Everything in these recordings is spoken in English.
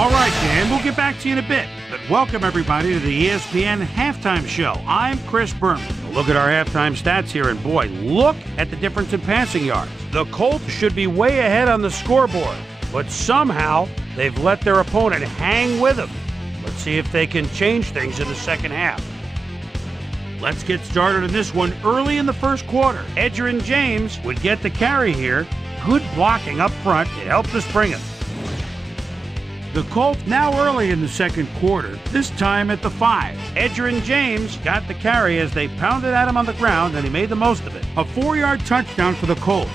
All right, Dan, we'll get back to you in a bit. But welcome, everybody, to the ESPN Halftime Show. I'm Chris Berman. Look at our halftime stats here, and boy, look at the difference in passing yards. The Colts should be way ahead on the scoreboard, but somehow they've let their opponent hang with them. Let's see if they can change things in the second half. Let's get started in this one early in the first quarter. Edgerrin James would get the carry here. Good blocking up front. It helped us bring him. The Colts now early in the second quarter, this time at the 5. Edgerrin James got the carry as they pounded at him on the ground, and he made the most of it. A 4-yard touchdown for the Colts.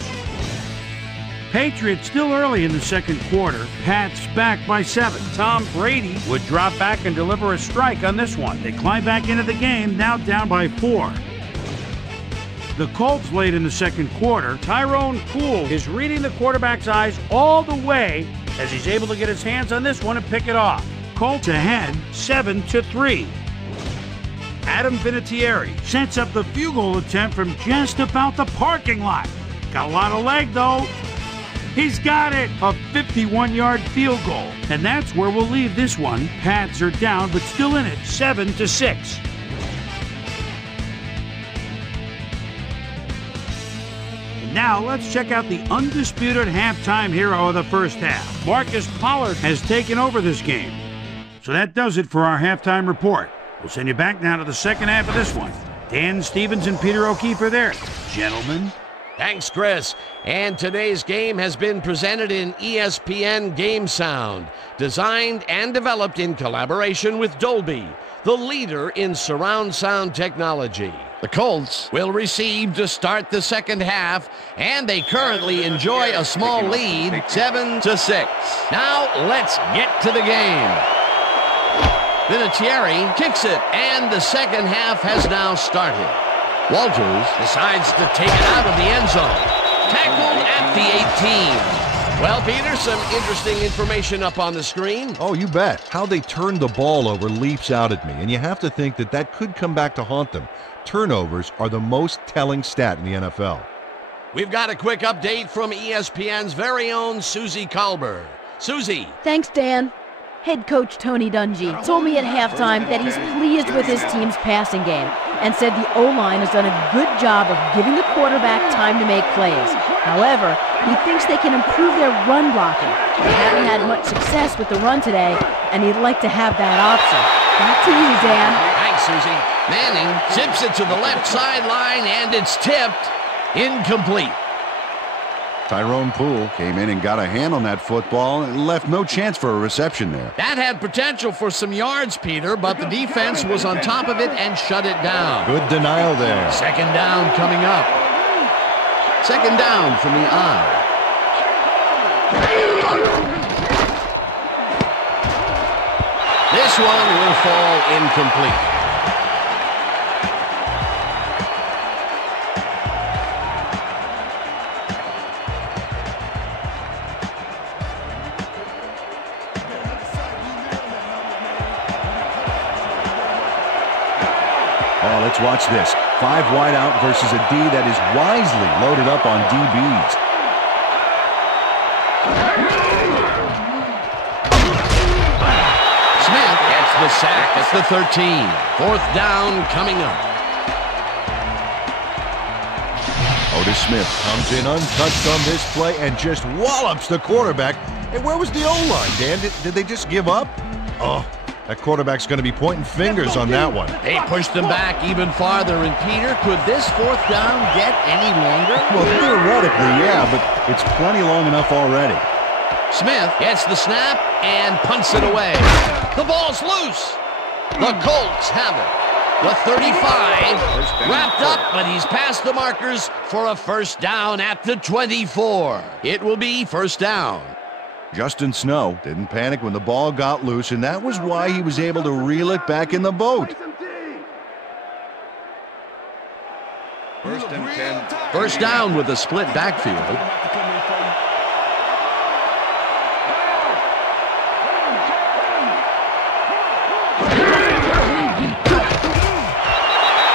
Patriots still early in the second quarter. Pats back by 7. Tom Brady would drop back and deliver a strike on this one. They climb back into the game, now down by 4. The Colts late in the second quarter. Tyrone Poole is reading the quarterback's eyes all the way as he's able to get his hands on this one and pick it off. Colts ahead 7-3. Adam Vinatieri sets up the field goal attempt from just about the parking lot. Got a lot of leg though. He's got it! A 51-yard field goal. And that's where we'll leave this one. Pats are down, but still in it, 7-6. Now let's check out the undisputed halftime hero of the first half. Marcus Pollard has taken over this game. So that does it for our halftime report. We'll send you back now to the second half of this one. Dan Stevens and Peter O'Keefe are there. Gentlemen. Thanks, Chris. And today's game has been presented in ESPN Game Sound, designed and developed in collaboration with Dolby, the leader in surround sound technology. The Colts will receive to start the second half, and they currently enjoy a small lead, 7-6. Now let's get to the game. Vinatieri kicks it, and the second half has now started. Walters decides to take it out of the end zone. Tackled at the 18. Well, Peter, some interesting information up on the screen. Oh, you bet. How they turned the ball over leaps out at me, and you have to think that that could come back to haunt them. Turnovers are the most telling stat in the NFL. We've got a quick update from ESPN's very own Susie Colbert. Susie. Thanks, Dan. Head coach Tony Dungy told me at halftime that he's pleased with his team's passing game and said the O-line has done a good job of giving the quarterback time to make plays. However, he thinks they can improve their run blocking. They haven't had much success with the run today, and he'd like to have that option. Back to you, Dan. Thanks, Susie. Manning zips it to the left sideline, and it's tipped. Incomplete. Tyrone Poole came in and got a hand on that football and left no chance for a reception there. That had potential for some yards, Peter, but the defense was on top of it and shut it down. Good denial there. Second down coming up. Second down from the I. This one will fall incomplete. Oh, let's watch this. 5 wide out versus a D that is wisely loaded up on DBs. Smith gets the sack at the 13. Fourth down coming up. Otis Smith comes in untouched on this play and just wallops the quarterback. And where was the O-line, Dan? Did they just give up? Oh. That quarterback's going to be pointing fingers on that one. They pushed them back even farther, and Peter, could this fourth down get any longer? Well, theoretically, yeah, but it's plenty long enough already. Smith gets the snap and punts it away. The ball's loose. The Colts have it. The 35 wrapped up, but he's past the markers for a first down at the 24. It will be first down. Justin Snow didn't panic when the ball got loose, and that was why he was able to reel it back in the boat. First down with a split backfield.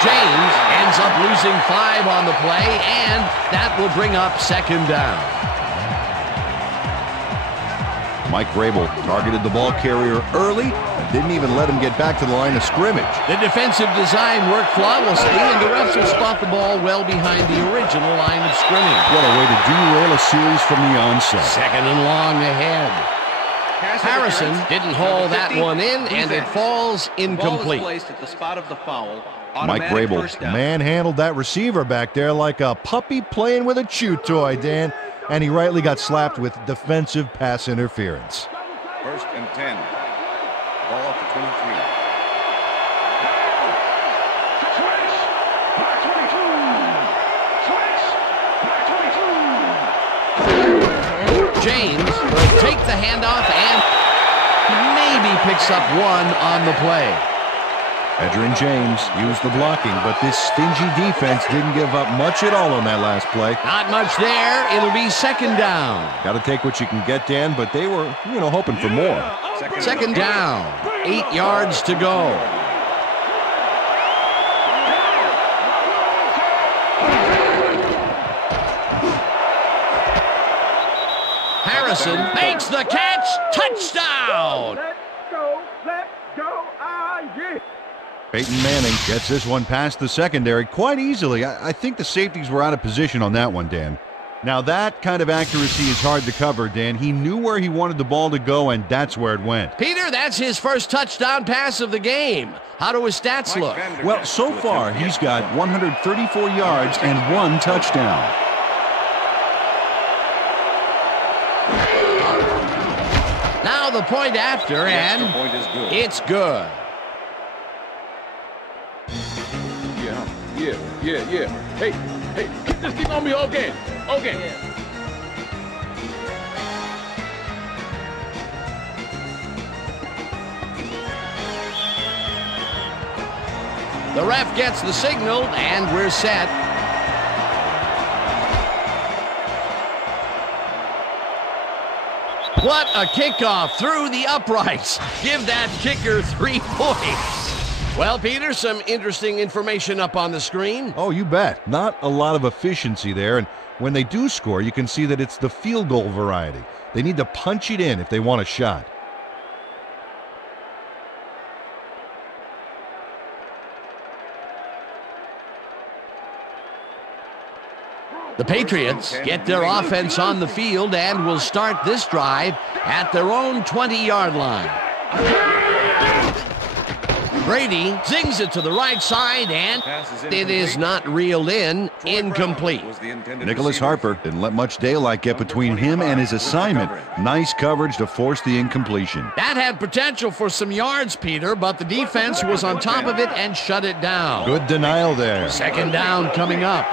James ends up losing 5 on the play, and that will bring up second down. Mike Vrabel targeted the ball carrier early and didn't even let him get back to the line of scrimmage. The defensive design worked flawlessly, and the refs will spot the ball well behind the original line of scrimmage. What a way to derail a series from the onset. Second and long ahead. Harrison didn't haul that one in, and it falls incomplete. Placed at the spot of the foul. Mike Vrabel manhandled that receiver back there like a puppy playing with a chew toy, Dan, and he rightly got slapped with defensive pass interference. 1st and 10. Ball at the 23. James will take the handoff and maybe picks up one on the play. Edgerrin James used the blocking, but this stingy defense didn't give up much at all on that last play. Not much there. It'll be second down. Got to take what you can get, Dan, but they were, hoping for more. Second down. 8 yards to go. Harrison makes the catch. Touchdown. Let's go, yeah. Peyton Manning gets this one past the secondary quite easily. I think the safeties were out of position on that one, Dan. Now, that kind of accuracy is hard to cover, Dan. He knew where he wanted the ball to go, and that's where it went. Peter, that's his first touchdown pass of the game. How do his stats look? Well, so far, he's got 134 yards and 1 touchdown. Now the point after, and it's good. Yeah. Hey, just keep on me all game. Okay. The ref gets the signal, and we're set. What a kickoff through the uprights. Give that kicker 3 points. Well, Peter, some interesting information up on the screen. Oh, you bet. Not a lot of efficiency there, and when they do score, you can see that it's the field goal variety. They need to punch it in if they want a shot. The Patriots get their offense on the field and will start this drive at their own 20-yard line. Brady zings it to the right side, and it is not reeled in. Incomplete. Nicholas Harper didn't let much daylight get between him and his assignment. Nice coverage to force the incompletion. That had potential for some yards, Peter, but the defense was on top of it and shut it down. Good denial there. Second down coming up.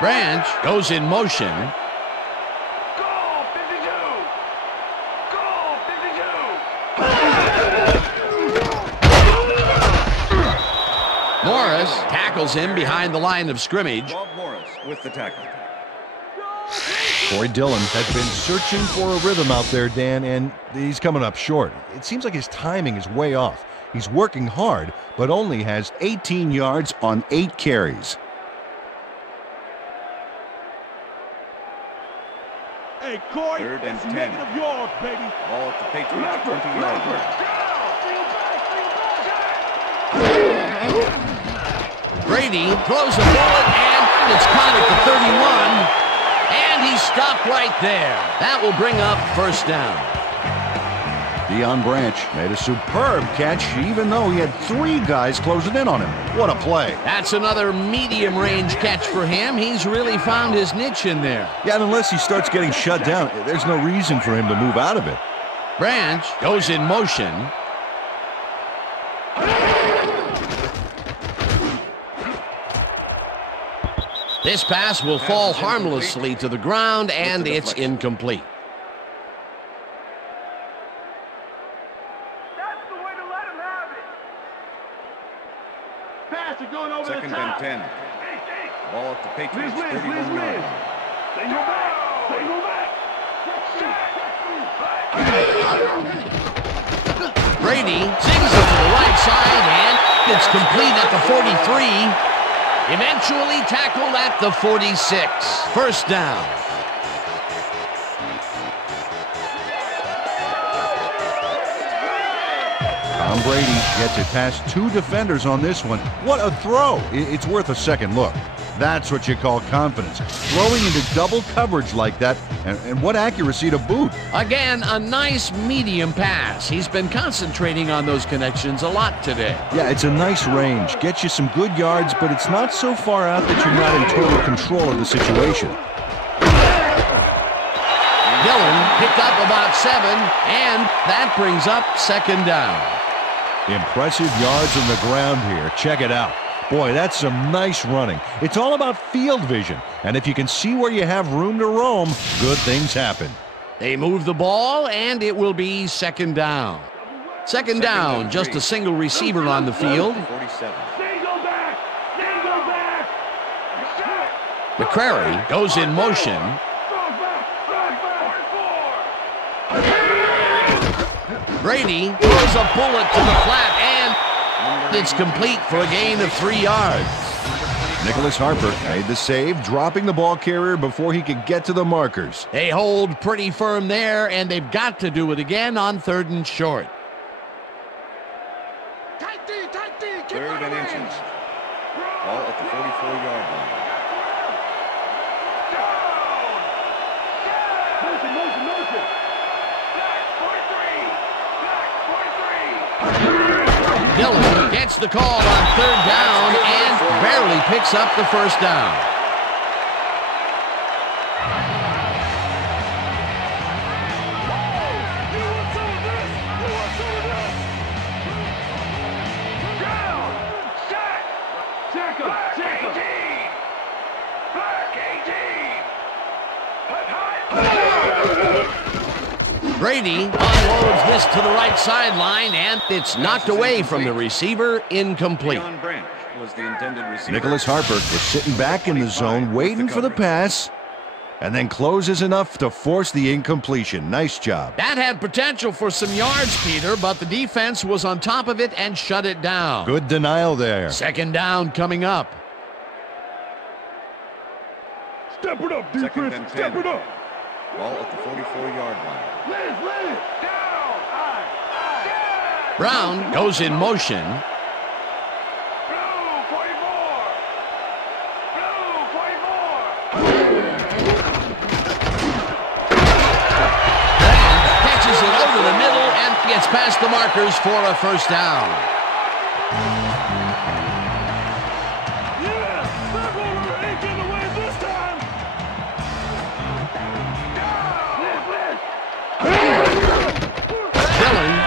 Branch goes in motion. Morris tackles him behind the line of scrimmage. Bob Morris with the tackle. Corey Dillon has been searching for a rhythm out there, Dan, and he's coming up short. It seems like his timing is way off. He's working hard, but only has 18 yards on 8 carries. Hey, Corey, 3rd and 10. negative yards, baby. Ball at the Patriots 20-yard line. Brady throws a bullet, and it's caught at the 31, and he's stopped right there. That will bring up first down. Deion Branch made a superb catch, even though he had 3 guys closing in on him. What a play. That's another medium-range catch for him. He's really found his niche in there. Yeah, and unless he starts getting shut down, there's no reason for him to move out of it. Branch goes in motion. This pass will fall harmlessly to the ground, and it's incomplete. That's the way to let him have it. Pass is going over 2nd the top. and 10. Ball at the Patriots 31 Liz. yard line. They go back. Brady zings it to the right side, and it's complete at the 43. Eventually tackled at the 46. First down. Tom Brady gets it past 2 defenders on this one. What a throw! It's worth a second look. That's what you call confidence. Throwing into double coverage like that, and what accuracy to boot. Again, a nice medium pass. He's been concentrating on those connections a lot today. Yeah, it's a nice range. Gets you some good yards, but it's not so far out that you're not in total control of the situation. Dillon picked up about 7, and that brings up 2nd down. Impressive yards on the ground here. Check it out. Boy, that's some nice running. It's all about field vision, and if you can see where you have room to roam, good things happen. They move the ball, and it will be 2nd down. Second down, just a single receiver on the field. 47. McCrary goes in motion. Brady throws a bullet to the flat, and it's complete for a gain of 3 yards. Nicholas Harper made the save, dropping the ball carrier before he could get to the markers. They hold pretty firm there, and they've got to do it again on 3rd and short. 3rd and inches. Ball at the 44-yard line. Dillon gets the call on 3rd down and barely picks up the 1st down. Brady unloads this to the right sideline, and it's knocked away from the receiver, incomplete. Deion Branch was the intended receiver. Nicholas Harper was sitting back in the zone, waiting for the pass, and then closes enough to force the incompletion. Nice job. That had potential for some yards, Peter, but the defense was on top of it and shut it down. Good denial there. 2nd down coming up. Step it up, defense. 2nd and 10. Step it up. Ball at the 44-yard line. Brown goes in motion. Catches it over the middle and gets past the markers for a 1st down.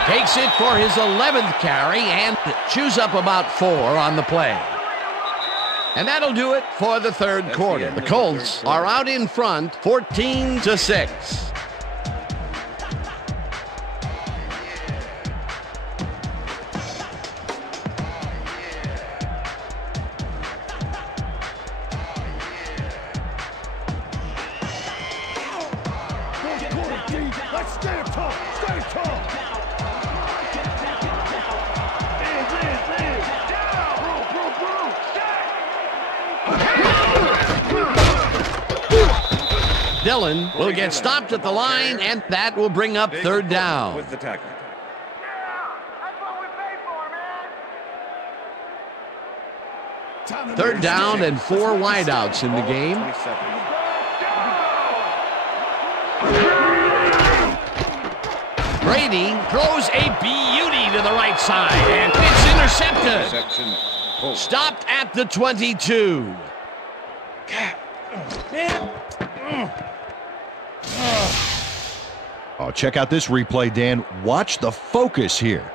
Takes it for his 11th carry and chews up about 4 on the play. And that'll do it for the 3rd quarter. The Colts are out in front, 14-6. Let's stay tall. Stay tall. Dillon will get stopped at the line, and that will bring up 3rd down. With the tackle. Third down and 4 wideouts in the game. Brady throws a beauty to the right side, and it's intercepted. Stopped at the 22. Oh, check out this replay, Dan. Watch the focus here.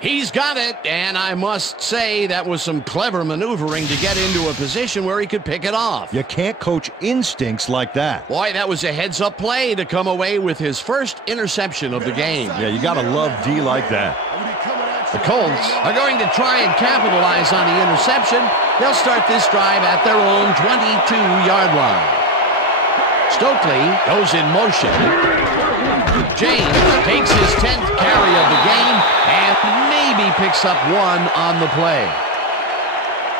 He's got it, and I must say that was some clever maneuvering to get into a position where he could pick it off. You can't coach instincts like that. Boy, that was a heads-up play to come away with his first interception of the game. Yeah, you got to love D like that. The Colts are going to try and capitalize on the interception. They'll start this drive at their own 22-yard line. Stokely goes in motion. James takes his 10th carry of the game and maybe picks up 1 on the play.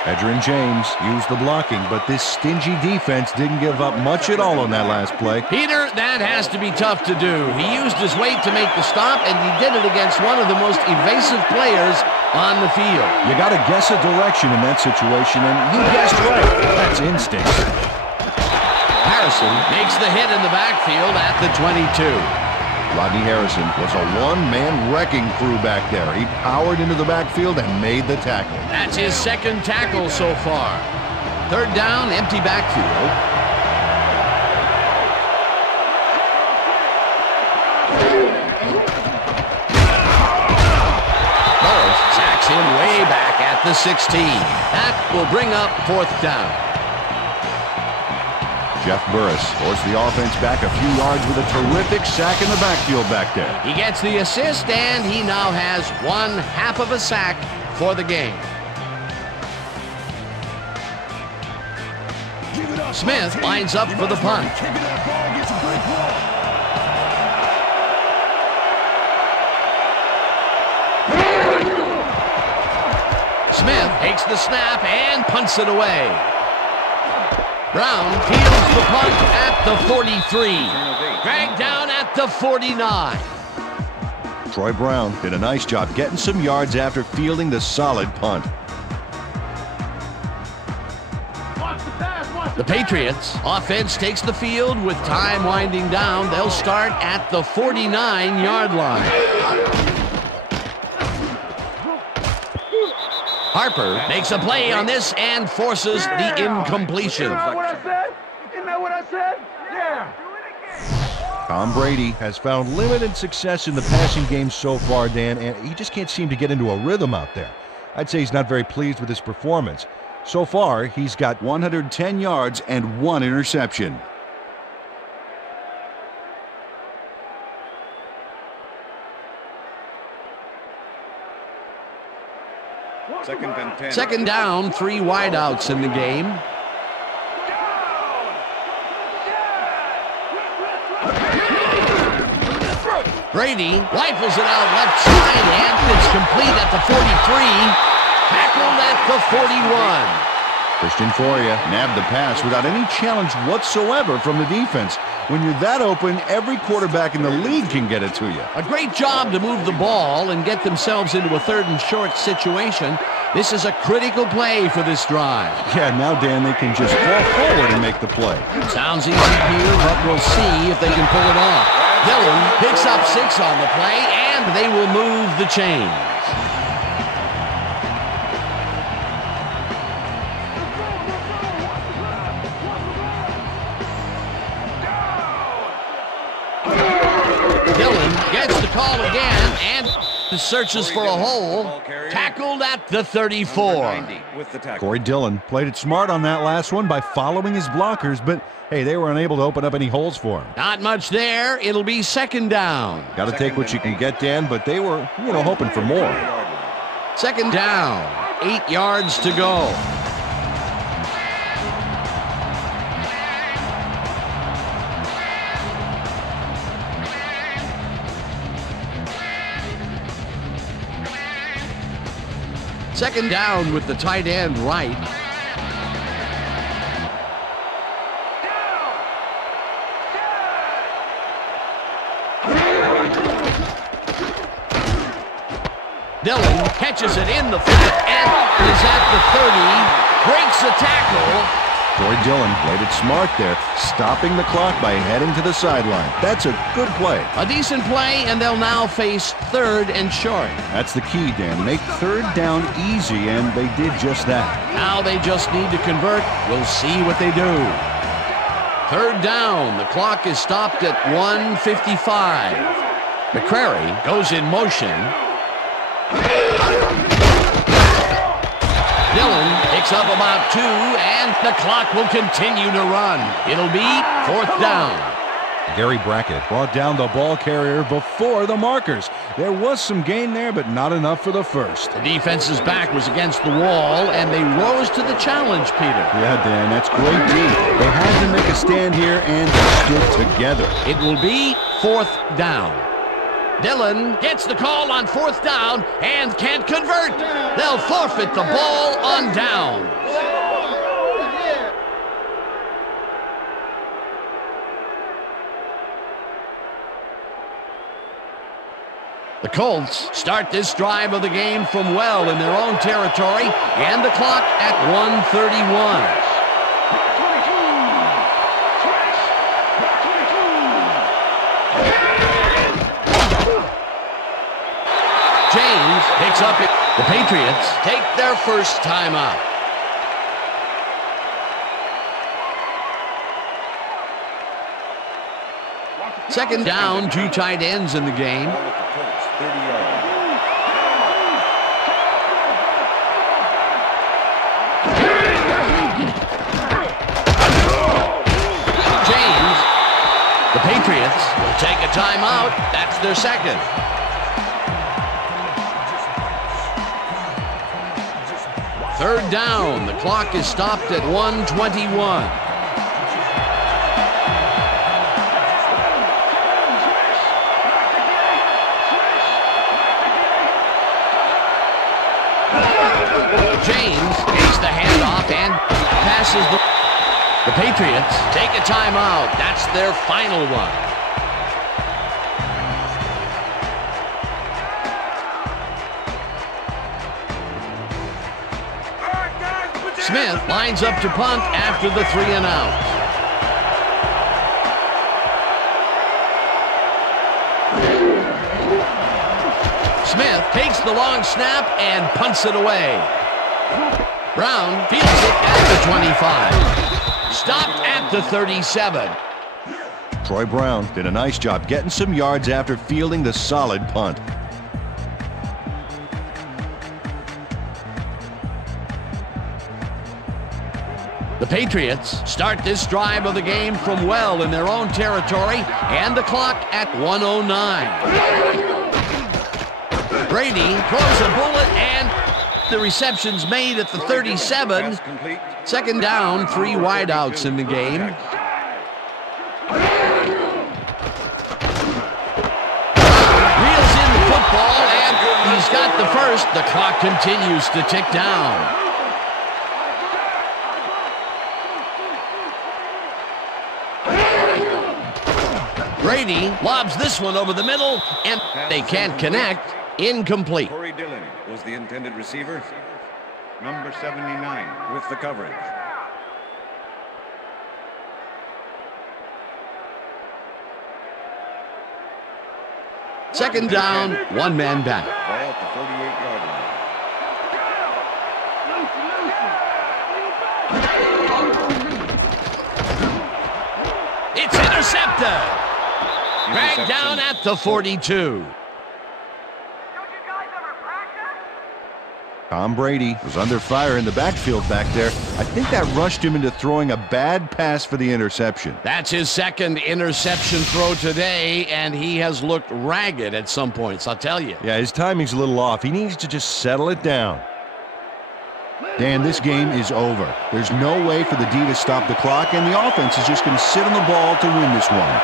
Edgerrin James used the blocking, but this stingy defense didn't give up much at all on that last play. Peter, that has to be tough to do. He used his weight to make the stop, and he did it against one of the most evasive players on the field. You got to guess a direction in that situation, and he guessed right. That's instinct. Harrison makes the hit in the backfield at the 22. Rodney Harrison was a one-man wrecking crew back there. He powered into the backfield and made the tackle. That's his second tackle so far. Third down, empty backfield. Burris sacks him way back at the 16. That will bring up fourth down. Jeff Burris forced the offense back a few yards with a terrific sack in the backfield back there. He gets the assist, and he now has 1/2 of a sack for the game. Smith lines up for the punt. Smith takes the snap and punts it away. Brown fields the punt at the 43. Dragged down at the 49. Troy Brown did a nice job getting some yards after fielding the solid punt. The Patriots offense takes the field with time winding down. They'll start at the 49-yard line. Harper makes a play on this and forces the incompletion. Isn't that what I said? Yeah. Tom Brady has found limited success in the passing game so far, Dan, and he just can't seem to get into a rhythm out there. I'd say he's not very pleased with his performance. So far, he's got 110 yards and 1 interception. Second and 10. Second down, 3 wideouts in the game. Brady rifles it out left side, and it's complete at the 43. Tackled at the 41. Christian Foria nabbed the pass without any challenge whatsoever from the defense. When you're that open, every quarterback in the league can get it to you. A great job to move the ball and get themselves into a 3rd and short situation. This is a critical play for this drive. Yeah, now, Dan, they can just fall forward and make the play. Sounds easy here, but we'll see if they can pull it off. Dillon picks up 6 on the play, and they will move the chains. Dillon gets the call again and searches for a hole. Tackled at the 34. Corey Dillon played it smart on that last one by following his blockers, but hey, they were unable to open up any holes for him. Not much there. It'll be second down. Got to take what you can get, Dan, but they were, hoping for more. Second down. 8 yards to go. Second down with the tight end right. Dillon catches it in the flat and is at the 30. Breaks a tackle. Corey Dillon played it smart there, stopping the clock by heading to the sideline. That's a good play. A decent play, and they'll now face 3rd and short. That's the key, Dan. Make 3rd down easy, and they did just that. Now they just need to convert. We'll see what they do. 3rd down. The clock is stopped at 1:55. McCrary goes in motion. Dillon picks up about 2, and the clock will continue to run. It'll be 4th down. Gary Brackett brought down the ball carrier before the markers. There was some gain there, but not enough for the first. The defense's back was against the wall, and they rose to the challenge, Peter. Yeah, Dan, that's great D. They had to make a stand here, and they stood together. It will be 4th down. Dillon gets the call on 4th down and can't convert. They'll forfeit the ball on downs. The Colts start this drive of the game from well in their own territory, and the clock at 1:31. James picks up it. The Patriots take their first timeout. Second down, 2 tight ends in the game. James, the Patriots will take a timeout. That's their second. Third down. The clock is stopped at 1:21. James takes the handoff and passes the Patriots take a timeout. That's their final one. Smith lines up to punt after the 3 and out. Smith takes the long snap and punts it away. Brown fields it at the 25. Stopped at the 37. Troy Brown did a nice job getting some yards after fielding the solid punt. The Patriots start this drive of the game from well in their own territory, and the clock at 1:09. Brady throws a bullet, and the reception's made at the 37. Second down, 3 wideouts in the game. Reels in the football, and he's got the first. The clock continues to tick down. Brady lobs this one over the middle, and they can't connect. Incomplete. Tony Dungy was the intended receiver. Number 79 with the coverage. Second down, 1 man back. Ball at the 48-yard line. It's intercepted. Dragged down at the 42. Tom Brady was under fire in the backfield back there. I think that rushed him into throwing a bad pass for the interception. That's his second interception throw today, and he has looked ragged at some points, I'll tell you. Yeah, his timing's a little off. He needs to just settle it down. Dan, this game is over. There's no way for the D to stop the clock, and the offense is just going to sit on the ball to win this one.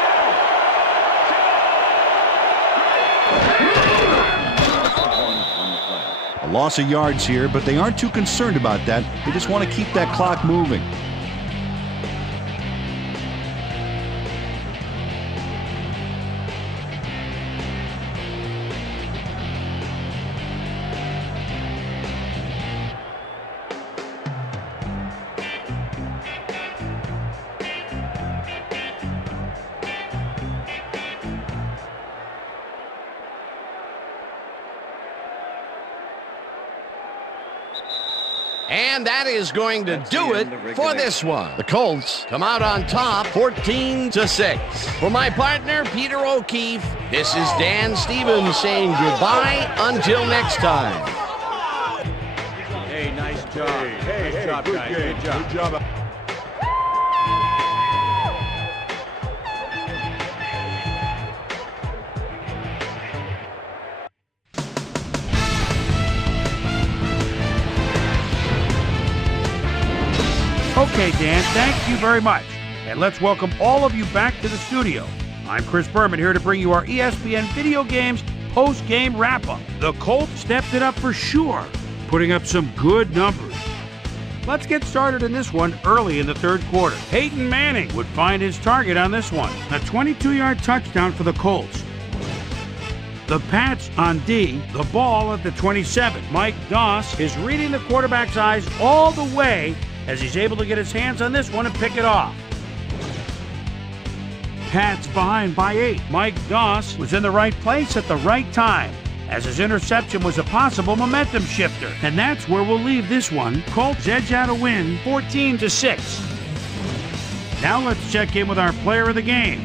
A loss of yards here, but they aren't too concerned about that. They just want to keep that clock moving. And that is going to do it for this one. The Colts come out on top 14-6. For my partner, Peter O'Keefe, this is Dan Stevens saying goodbye until next time. Hey, nice job. Hey, nice job, guys. Good job. Good job. Okay, Dan, thank you very much. And let's welcome all of you back to the studio. I'm Chris Berman here to bring you our ESPN Video Games post-game wrap-up. The Colts stepped it up for sure, putting up some good numbers. Let's get started in this one early in the third quarter. Peyton Manning would find his target on this one, a 22-yard touchdown for the Colts. The Pats on D, the ball at the 27. Mike Doss is reading the quarterback's eyes all the way as he's able to get his hands on this one and pick it off. Pats behind by 8. Mike Doss was in the right place at the right time, as his interception was a possible momentum shifter. And that's where we'll leave this one. Colts edge out a win, 14-6. Now let's check in with our player of the game,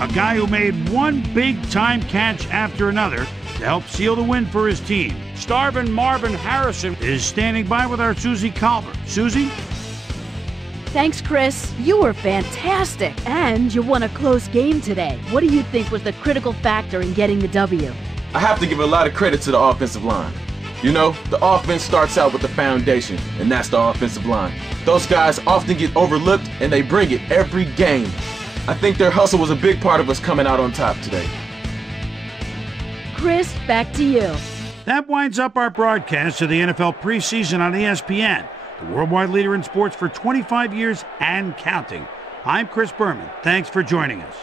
a guy who made one big-time catch after another to help seal the win for his team. Starvin' Marvin Harrison is standing by with our Susie Calvert. Susie? Thanks, Chris. You were fantastic. And you won a close game today. What do you think was the critical factor in getting the W? I have to give a lot of credit to the offensive line. You know, the offense starts out with the foundation, and that's the offensive line. Those guys often get overlooked, and they bring it every game. I think their hustle was a big part of us coming out on top today. Chris, back to you. That winds up our broadcast of the NFL preseason on ESPN, the worldwide leader in sports for 25 years and counting. I'm Chris Berman. Thanks for joining us.